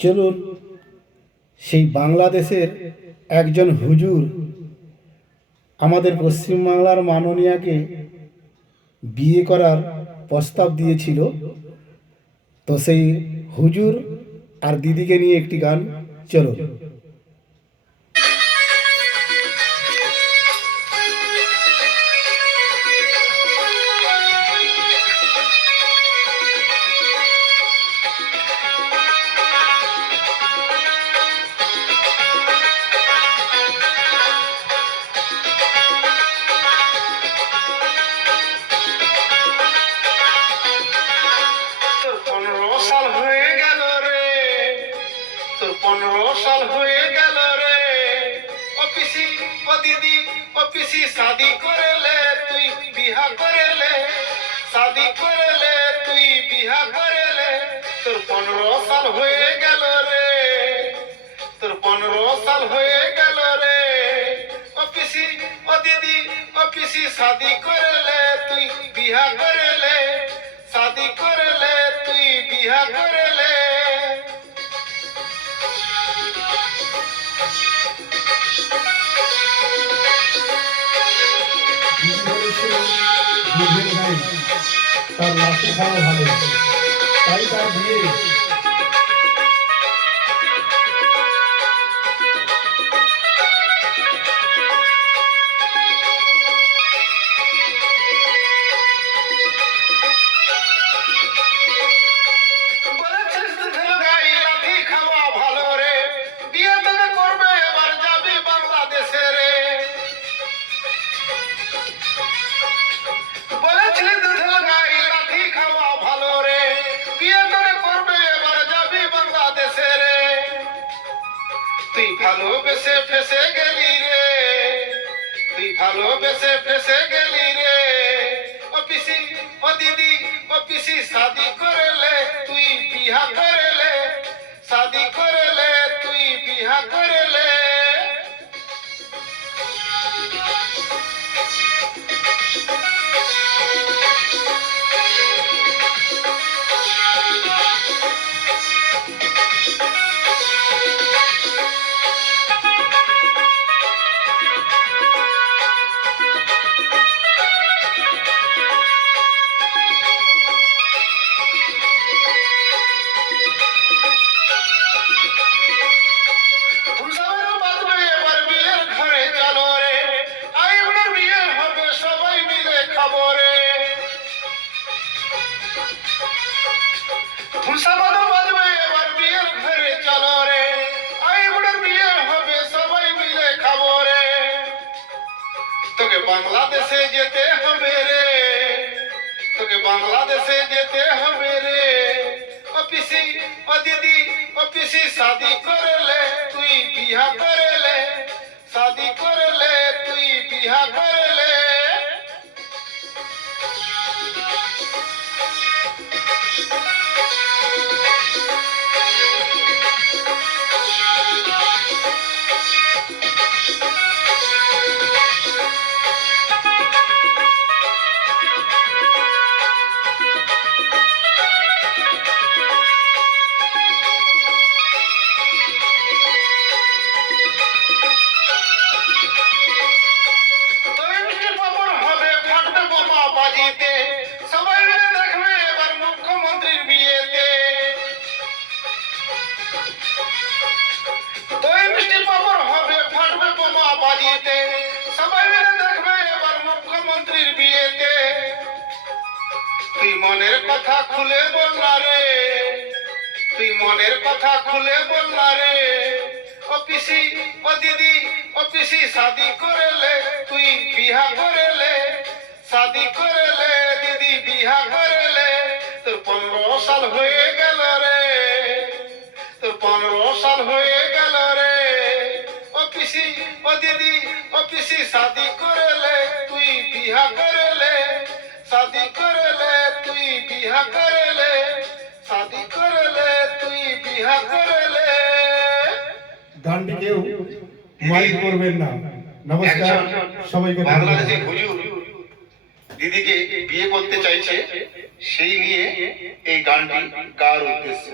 চলুন সেই বাংলাদেশের একজন হুজুর আমাদের পশ্চিমবাংলার মাননীয়াকে বিয়ে করার প্রস্তাব দিয়েছিল। তো সেই হুজুর আর দিদিকে নিয়ে একটি গান। চলো। সাল হয়ে গেল রে, তোর 15 সাল হয়ে গেল রে। ও পিসি, ও দিদি, ও পিসি শাদি করেলে তুই বিহা করেলে, শাদি করেলে তুই বিহা করেলে। তোর 15 সাল হয়ে গেল রে, তোর 15 সাল হয়ে গেল রে। ও পিসি, ও দিদি, ও পিসি শাদি করেলে তুই বিহা করেলে, শাদি করেলে তুই বিহা করেলে। তার লাঠি খাওয়া ভালো, তাই তার বিয়ে। তুই ভালোবেসে ফেসে গেলি রে, তুই ভালোবেসে ফেসে গেলি রে। ও পিসি, ও দিদি, ও পিসি শাদি করেলে তুই বিহা করেলে, শাদি করেলে তুই বিহা করেলে। তোকে বাংলাদেশে যেতে হবে রে, তোকে বাংলাদেশে যেতে হবে রে। ও পিসি, ও দিদি, ও পিসি শাদি করেলে তুই বিহা করেলে, শাদি করেলে তুই বিহা করেলে। সবাই মিলে দেখবে এবার মুখ্যমন্ত্রীর বিয়েতে। দই মিষ্টি পাপড় হবে, ফাটবে বোমা বাজিতে। সবাই মিলে দেখবে এবার মুখ্যমন্ত্রীর বিয়েতে। তুই মনের কথা খুলে বল না রে, তুই মনের কথা খুলে বল না রে। ও পিসি, ও দিদি, ও পিসি শাদি করেলে তুই বিহা করেলে, শাদি করেলে দিদি বিহা করেলে। তোর 15 সাল হয়ে গেল রে, তোর 15 সাল হয়ে গেল রে। ও পিসি, ও দিদি, ও পিসি শাদি করেলে তুই বিহা করেলে, শাদি করেলে তুই বিহা করেলে, শাদি করেলে তুই বিহা করেলে। গানটি কেউ মাইক করবেন না। নমস্কার সবাইকে। বাংলাদেশের হুজুর দিদিকে বিয়ে করতে চাইছে, সেই নিয়ে এই গানটি গাওয়ার উদ্দেশ্য।